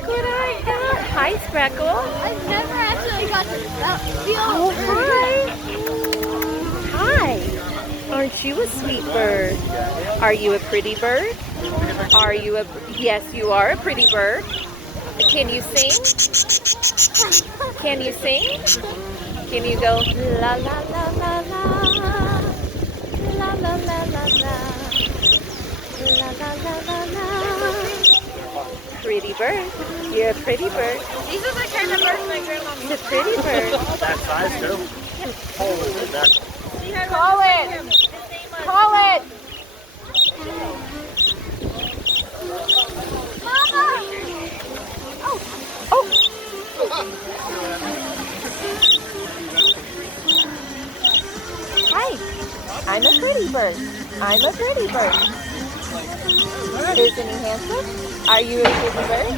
look what I got. Hi, Speckle. I've never actually got to feel. Oh, hi. Hi. Aren't you a sweet bird? Are you a pretty bird? Are you a... Yes, you are a pretty bird. Can you sing? Can you sing? Can you go la la la la la la la la la la la la la la? Pretty bird. You're a pretty bird. These are the kind of birds my grandma made. It's a pretty bird. That size too? Holy mackerel. Call it. Call it. Mama! Oh. Hi. I'm a pretty bird. I'm a pretty bird. Isn't he handsome? Are you a pretty bird?